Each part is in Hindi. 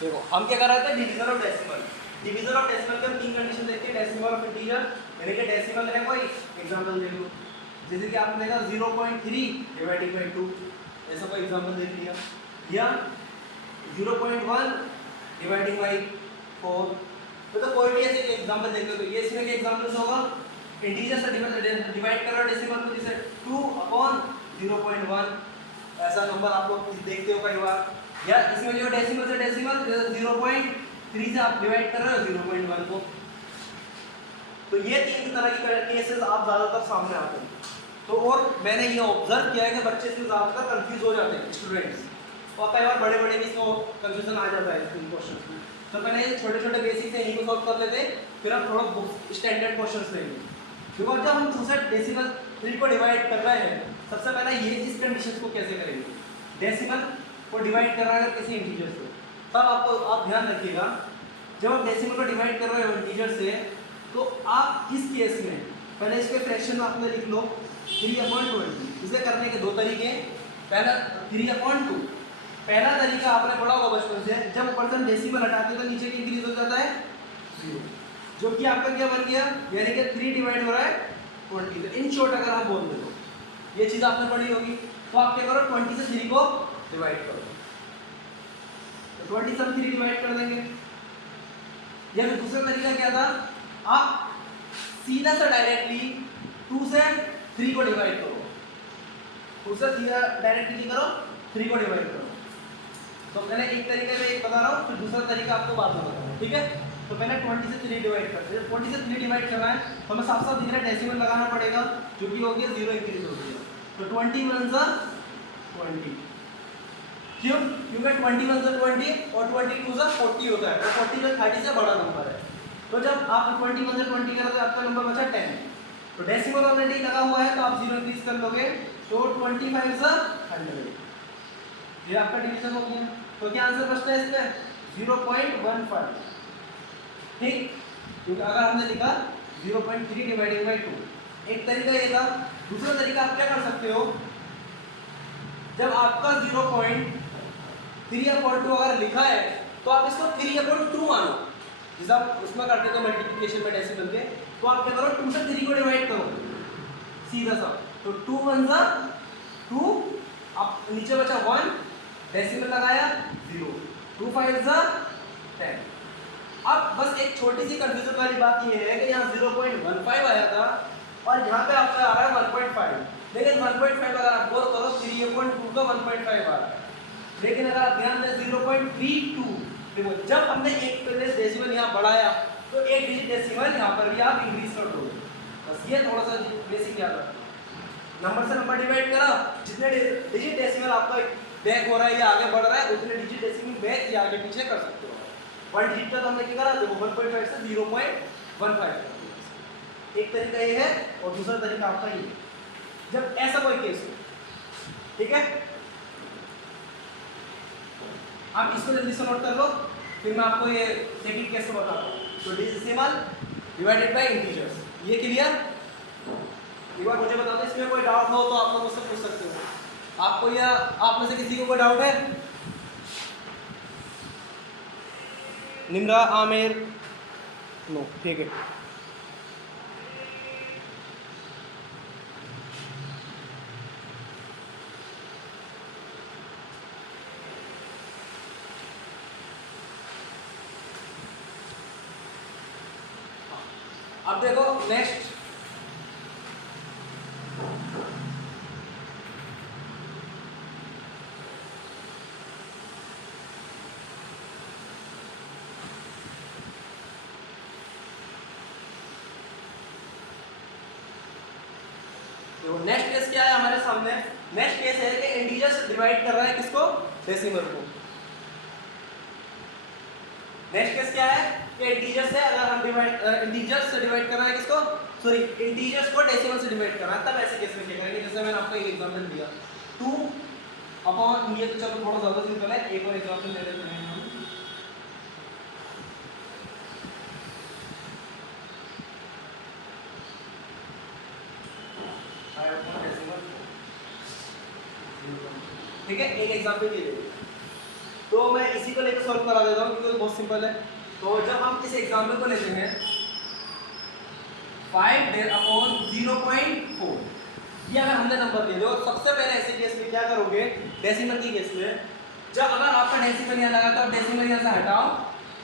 देखो हम क्या कर रहे थे, division of decimal. Division of decimal के हम तीन कंडीशन देखते हैं, डेसिमल ऑफ इंटीजर, यानी कि डेसिमल है कोई एग्जांपल देख लो, जैसे कि आपने देखा 0.3 डिवाइडिंग बाय 2, ऐसा कोई एग्जांपल देख लिया, या 0.1 डिवाइडिंग बाय 4, तो कोई भी ऐसे एग्जांपल देख लो। तो ये इसमें क्या एग्जांपल्स होगा, इंटीजर से डिवाइड कर रहा है डेसिमल को, जैसे 2/0.1, ऐसा नंबर आप लोग देखते हो कई बार, या इसमें जो डेसिमल से डेसिमल 0.3 से आप डिवाइड कर रहे हो 0.1 को। तो ये तीन तरह की केसेस आप ज़्यादातर सामने आते हैं। तो और मैंने ये ऑब्जर्व किया है कि बच्चे इसमें ज़्यादातर कंफ्यूज हो जाते हैं स्टूडेंट्स, और कई बार बड़े बड़े भी इसको कंफ्यूजन आ जाता है इन क्वेश्चन में। तो मैंने छोटे छोटे बेसिक से इन्हीं को सॉल्व कर लेते, फिर हम थोड़ा स्टैंडर्ड क्वेश्चन लेंगे। बिकॉज जब हम 2 से डेसिमल 3 को डिवाइड कर रहे हैं, सबसे पहले ये इस कंडीशन को कैसे करेंगे, डेसिमल को डिवाइड कर रहा है किसी इंटीजर से, तब आप ध्यान रखिएगा, जब आप डेसिमल को डिवाइड कर रहे हो इंटीजर से, तो आप इस केस में पहले इसके फ्रैक्शन आपने लिख लो 3/20। इसे करने के दो तरीके, पहला 3/2, पहला तरीका आपने पढ़ा होगा बचपन से, जब ऊपर से डेसिमल हटाते हैं तो नीचे की इंक्रीज हो जाता है 0, जो कि आपका क्या बन गया, यानी कि 3 डिवाइड हो रहा है 20। तो इन शॉर्ट अगर आप बोल दे तो ये चीज़ आपने पढ़ी होगी, तो आप क्या करो 20 से 3 को डिवाइड करो, तो 20 से हम 3 डिवाइड कर देंगे। या फिर दूसरा तरीका क्या था, आप सीधा सा डायरेक्टली 2 से 3 को डिवाइड करो, 2 से सीधा डायरेक्टली करो 3 को डिवाइड करो। तो मैंने एक तरीके में एक बता रहा हूँ, फिर दूसरा तरीका आपको बाद में बताऊँ, ठीक है। तो पहले 20 से 3 डिवाइड करते हैं, 20 से 3 डिवाइड करना है तो हमें साफ साफ दिख रहा है डेसिमल लगाना पड़ेगा, जो कि हो गया 0 इंक्रीज हो गया, तो 21 से 20, क्यों, क्योंकि 21 से 20 और 22 से 40 होता है, तो 40 जो 30 से बड़ा नंबर है, तो जब आप 21 से 20 करोगे आपका नंबर बचा 10, तो डेसिमल ऑलरेडी लगा हुआ है तो आप 0 इंक्रीज कर लोगे, तो 25 से 100, ये आपका डिवीजन हो गया। तो क्या आंसर बचता है इसमें 0.15, ठीक, क्योंकि अगर हमने लिखा 0.3 डिवाइडेड बाई 2, एक तरीका ये था। दूसरा तरीका आप क्या कर सकते हो, जब आपका 0.3/2 अगर लिखा है तो आप इसको 3/2 मानो, जैसे आप उसमें करते थे मल्टीप्लिकेशन में डेसिमल के, तो आप क्या करो 2 से 3 को डिवाइड करो सीधा सा, तो 2 1 जा 2, आप नीचे बचा 1, डेसिमल लगाया 0, 2 5 जा 10। अब बस एक छोटी सी कंफ्यूजन वाली बात ये है कि यहाँ 0.15 आया था और यहाँ पे आपका आ रहा है 1.5, लेकिन 1.5 अगर आप बोल करो 3/2 का 1.5 आ रहा है, लेकिन अगर आप ध्यान दें 0.32, देखो जब हमने एक प्लेस डेसिमल यहाँ बढ़ाया तो एक डिजिट डेसिमल यहाँ पर भी आप इंक्रीज कर दोगे, बस ये थोड़ा सा बेसिक याद रखना। नंबर से नंबर डिवाइड करा, जितने डिजिट डेसिमल आपका बैक हो रहा है या आगे बढ़ रहा है, उतने डिजिट डेसिमल बैक या आगे पीछे कर सकते हो। 1 डिजिट तक हमने क्या करा, देखो 1.5 से 0.15 कर दिया, एक तरीका ये है और दूसरा तरीका आपका ये, जब ऐसा कोई केस हो, ठीक है। आप इसको जल्दी से नोट कर लो, फिर मैं आपको ये सेकंड केस में बताता हूँ। तो डेसिमल डिवाइडेड बाय इंटीजर्स, ये क्लियर। एक बार मुझे बता दो, इसमें कोई डाउट हो तो आप लोग मुझसे पूछ सकते हो। आपको या आप में से किसी को कोई डाउट है? निम्रा, आमिर, नो, ठीक है। अब देखो नेक्स्ट, देखो नेक्स्ट केस क्या है हमारे सामने। नेक्स्ट केस है कि इंटीजर्स डिवाइड कर रहा है किसको, डेसिमल को। नेक्स्ट केस क्या है कि इंटीजर्स है, अगर हम इंटीजर्स से डिवाइड कर रहा है किसको, सॉरी इंटीजर्स को डेसिमल से डिवाइड कर रहा है, तब ऐसे केस में क्या करेंगे, जैसे मैंने आपको एक एग्जांपल दिया 2/, ये तो चलो थोड़ा ज्यादा सिंपल है, एक और एग्जांपल ले लेते हैं हम। ठीक है, एक एग्जांपल ये ले लीजिए, तो मैं इसी को लेकर सॉल्व करा देता हूँ क्योंकि बहुत सिंपल है। तो जब हम इस एग्जाम्पल को लेते हैं 5/0.4, ये अगर हमने नंबर ले लो, सबसे पहले ऐसे केस में क्या करोगे, डेसिमल की केस में जब अगर आपका डेसिमल यहाँ लगा तो आप डेसिमल यहाँ से हटाओ,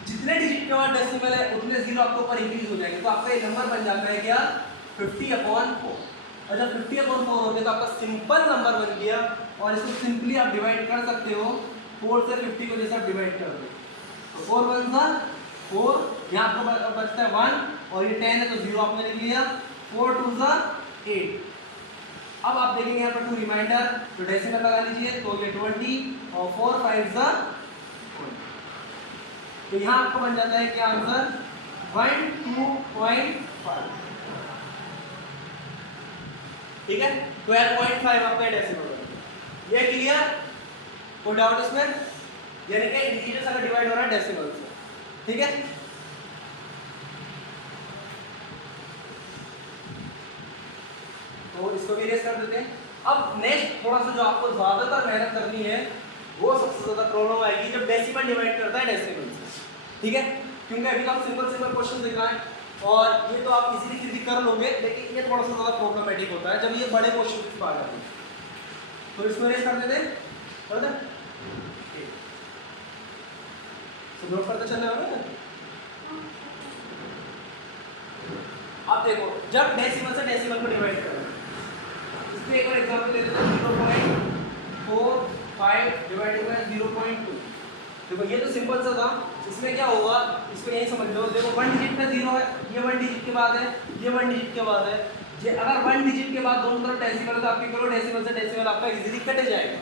जितने डिजिट के बाद डेसिमल है उतने जीरो आपके ऊपर इंक्रीज हो जाएंगे, तो आपका ये नंबर बन जाता है क्या 50/4। और जब 50/4 होते तो आपका सिंपल नंबर बन गया और इसको सिंपली आप डिवाइड कर सकते हो 4 से 50 को जैसे आप डिवाइड कर दो तो 4 1 4, यहाँ आपको बचता है 1 और ये 10 है तो 0 आपने लिख लिया, 4 2 8। अब आप देखेंगे यहाँ पर 2 रिमाइंडर तो डेसिमल लगा लीजिए तो ये 20 और 4 5 20। तो यहाँ आपको बन जाता है क्या आंसर 12.5। ठीक है 12.5 आपका डेसिमल ये क्लियर, कोई डाउट इसमें, यानी कि इंटीजर्स अगर डिवाइड हो रहा है डेसिमल से। ठीक है तो इसको भी इरेज कर देते हैं। अब नेक्स्ट थोड़ा सा जो आपको ज्यादातर मेहनत करनी है वो सबसे ज्यादा प्रॉब्लम आएगी जब डेसिमल डिवाइड करता है डेसिमल से। ठीक है क्योंकि अभी हम सिंपल क्वेश्चन देख रहे हैं और ये तो आप इजीली फिर भी कर लोगे, लेकिन ये थोड़ा सा ज्यादा प्रॉब्लमेटिक होता है जब ये बड़े क्वेश्चन आ जाते हैं। तो इसको इरेज कर देते हैं, कर दे तो ग्रुप करते चलने वाले हैं। अब देखो जब डेसिमल से डेसिमल को डिवाइड करें, इसमें एक और एग्जांपल ले लेते हैं 0.45 डिवाइडेड बाय 0.2। देखो ये तो सिंपल सा था, इसमें क्या होगा इसको यही समझ लो, देखो 1 डिजिट पे 0 है, ये 1 डिजिट के बाद है, ये 1 डिजिट के बाद है, ये अगर 1 डिजिट के बाद दोनों तरफ डेसिमल है तो आपके करो डेसिमल से डेसिमल आपका इजीली कटे जाएगा।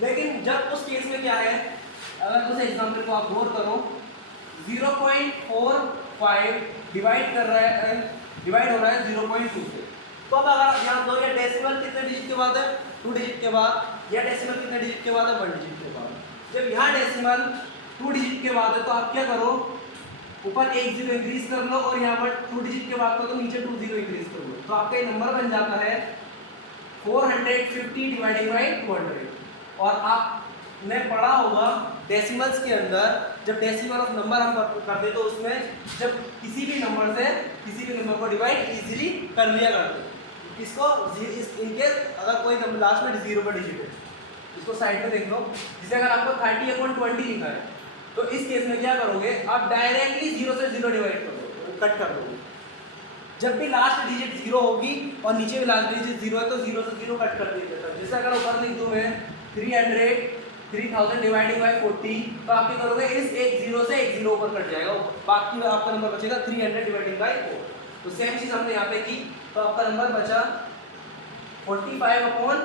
लेकिन जब उस केस में क्या है, अगर उस एग्जांपल को आप गौर करो 0.45 डिवाइड हो रहा है 0.2 से, तो अब अगर यहाँ दो या डेसिमल कितने डिजिट के बाद है 2 डिजिट के बाद, या डेसिमल कितने डिजिट के बाद है 1 डिजिट के बाद। जब यहाँ डेसिमल 2 डिजिट के बाद है तो आप क्या करो ऊपर एक 0 इंक्रीज कर लो और यहाँ पर 2 डिजिट के बाद करो तो नीचे 2 0 इंक्रीज कर लो, तो आपका ये नंबर बन जाता है 450 डिवाइडेड बाई 200। और आपने पढ़ा होगा डेसिमल्स के अंदर जब डेसिमल ऑफ नंबर हम करते तो उसमें जब किसी भी नंबर को डिवाइड इजीली कर लिया करते, इसको इनकेस अगर कोई लास्ट में 0 का डिजिट है इसको साइड में देख लो, जैसे अगर आपको 30/20 लिखा है तो इस केस में क्या करोगे आप डायरेक्टली 0 से 0 डिवाइड कर दो, कट कर दोगे। जब भी लास्ट डिजिट 0 होगी और नीचे भी लास्ट डिजिट 0 है तो 0 से 0 कट कर दिया जाता है। जैसे अगर ऊपर लिख दूं मैं 3000 डिवाइडेड बाय 40 तो आप क्या करोगे इस एक 0 से एक 0 ऊपर कट जाएगा, बाकी आपका नंबर बचेगा 300 डिवाइडेड बाय 4। तो सेम चीज हमने यहाँ पे की तो आपका नंबर बचा 45/4।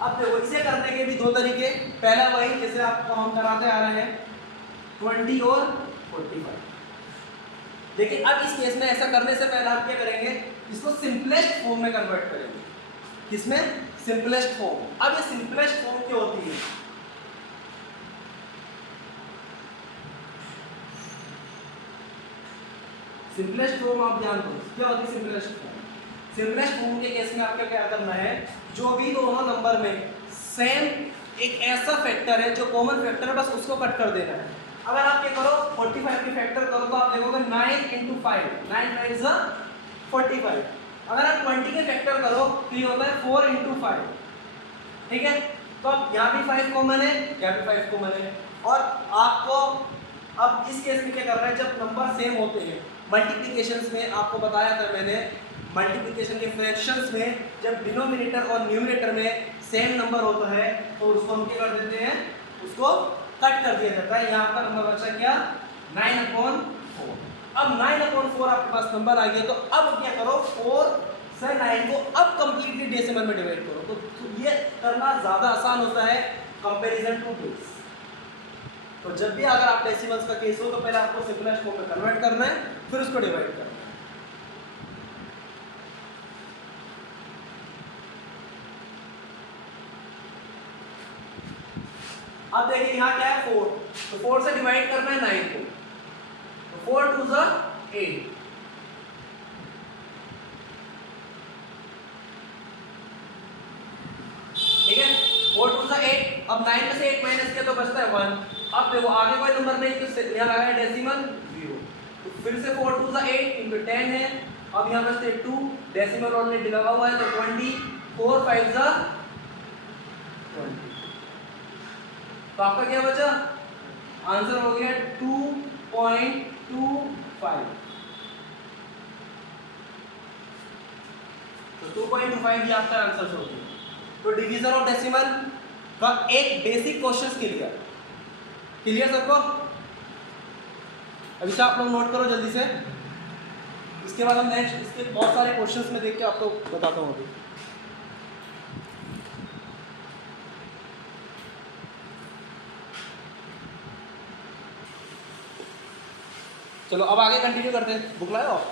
अब देखो इसे करने के भी दो तरीके, पहला वही जैसे आपको हम कराते आ रहे हैं 20 और 45। लेकिन अब इस केस में ऐसा करने से पहले आप क्या करेंगे इसको सिंपलेस्ट फॉर्म में कन्वर्ट करेंगे। किसमें? Simplest form. अब ये सिंपलेस्ट फॉर्म क्या होती है? सिंपलेस्ट फॉर्म आप ध्यान दो क्या होती है सिंपलेस्ट फॉर्म। सिंपलेस्ट फॉर्म के केस में आपको क्या करना है, जो भी दोनों नंबर में सेम एक ऐसा फैक्टर है जो कॉमन फैक्टर है बस उसको कट कर देना है। अगर आप ये करो 45 की फैक्टर करो तो आप देखोगे 9 × 5 9 5 is 45। अगर आप 20 के फैक्टर करो तो ये होता है 4 × 5। ठीक है, तो अब यहाँ भी 5 कॉमन है, यहाँ भी 5 कॉमन है। और आपको अब इस केस में क्या करना है, जब नंबर सेम होते हैं मल्टीप्लिकेशंस में आपको बताया था मैंने, मल्टीप्लिकेशन के फ्रैक्शंस में जब डिनोमिनेटर और न्यूमरेटर में सेम नंबर होता है तो उसको हम क्या कर देते हैं, उसको कट कर दिया जाता है। यहाँ पर नंबर बचा क्या 9/4। अब 9/4 आपके पास नंबर आ गया तो अब क्या करो 4 से 9 को अब कंप्लीटली डेसिमल में डिवाइड करो। तो ये करना ज़्यादा आसान होता है कंपेरिजन टू दिस। तो जब भी अगर आप डेसिमल्स का केस हो तो पहले आपको सिंपलेस्ट फॉर्म में कन्वर्ट करना है फिर उसको डिवाइड करना है। अब देखिए यहाँ क्या है 4, तो 4 से डिवाइड करना है 9 को, तो 4 2 8। ठीक है 4 2 8। अब 9 में से 8 माइनस किया तो बचता है 1। अब देखो आगे कोई नंबर नहीं तो यहाँ लगाया डेसिमल 0, तो फिर से 4 2 8 इनटू 10 है। अब यहाँ बचते 2, डेसिमल ऑलरेडी लगा हुआ है तो 20, 4 5 20। तो आपका क्या बचा? आंसर हो गया 2.25। तो 2.25 ये आपका आंसर हो गया। तो डिवीजन ऑफ डेसिमल का एक बेसिक क्वेश्चन क्लियर सबको? अभी से आप लोग नोट करो जल्दी से, इसके बाद हम नेक्स्ट इसके बहुत सारे क्वेश्चंस में देख के आपको बताता हूँ अभी। चलो अब आगे कंटिन्यू करते हैं। बुक लाए हो आप?